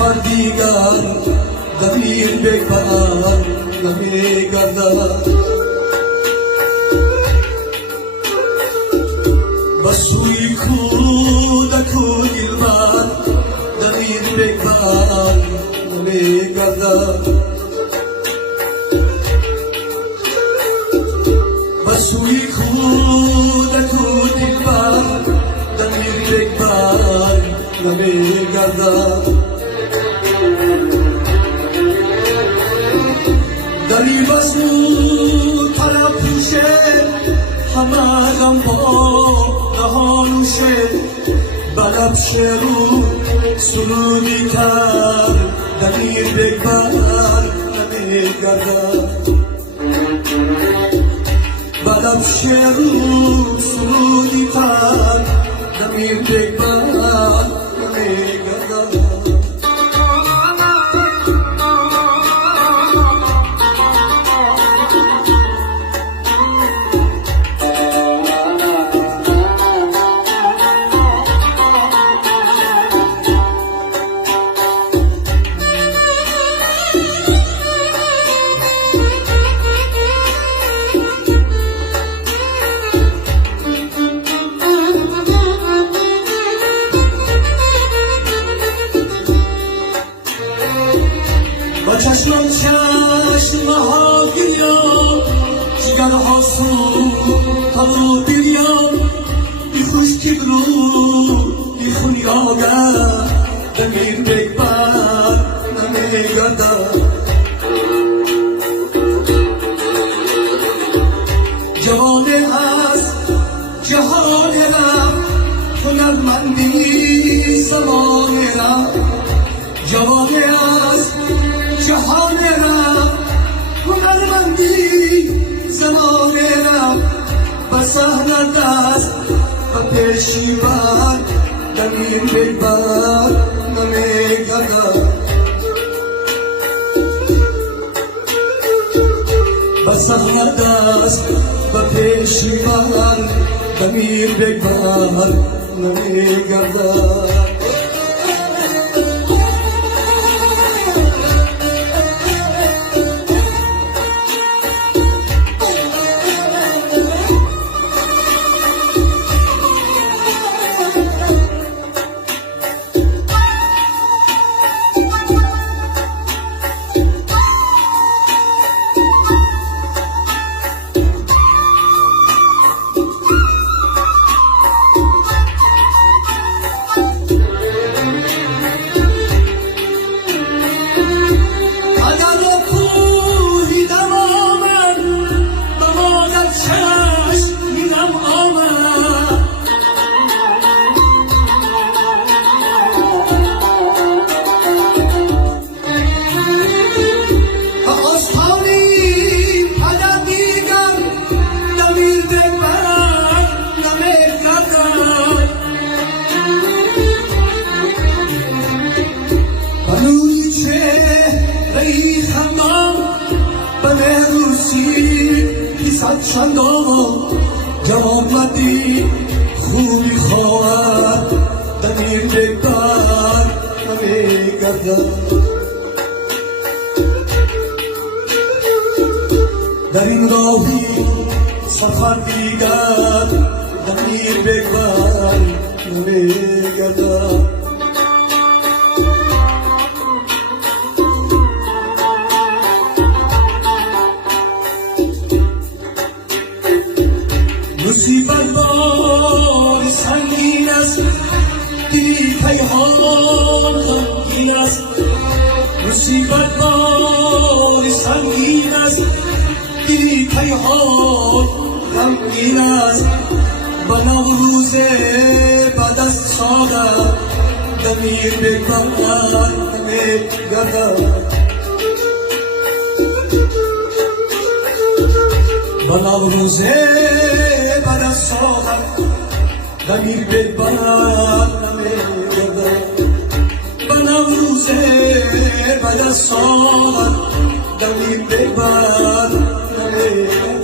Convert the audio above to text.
سفر دیگر دلیل بکن نمیگردد بسوی کودک و دلبر دلیل بکن نمیگردد بسوی کودک و دلبر دلیل بکن نمیگردد دلیل از او طرف پوشه همه غم با نهانوشه بلب شروع سرودی کرد دلیل بکن نمیگردد بلب شروع سرودی کرد دلیل بکن نمیگردد با چشمم چشمه ها گیرم جگر ها سو تا رو بیرم بی خوش کبرو بی خونیاگر دمیر بکبر نمیگردد جوانه از جهان رفت هنرمندی زمان رفت جوانه از جهان رفت هنرمندی زمان رفت و صحنه دست و پیشیبان دمیر بکبر نمیگردد و صحنه دست و پیشیبان دمیر بکبر نمیگردد چندان جوانمردی خوبی خواهد دمیر بکبر نمیگردد در این راهی سفر دیگر دمیر بکبر نمیگردد مصیبت بار سنگین است دیدی پیهان غمگین است مصیبت بار سنگین است دیدی پیهان غمگین است به نوروز بعد از سال دمیر بکبر نمیگردد به نوروز بعد از سال دمیر بکبر نمیگردد به نوروز بعد از سال دمیر بکبر نمیگردد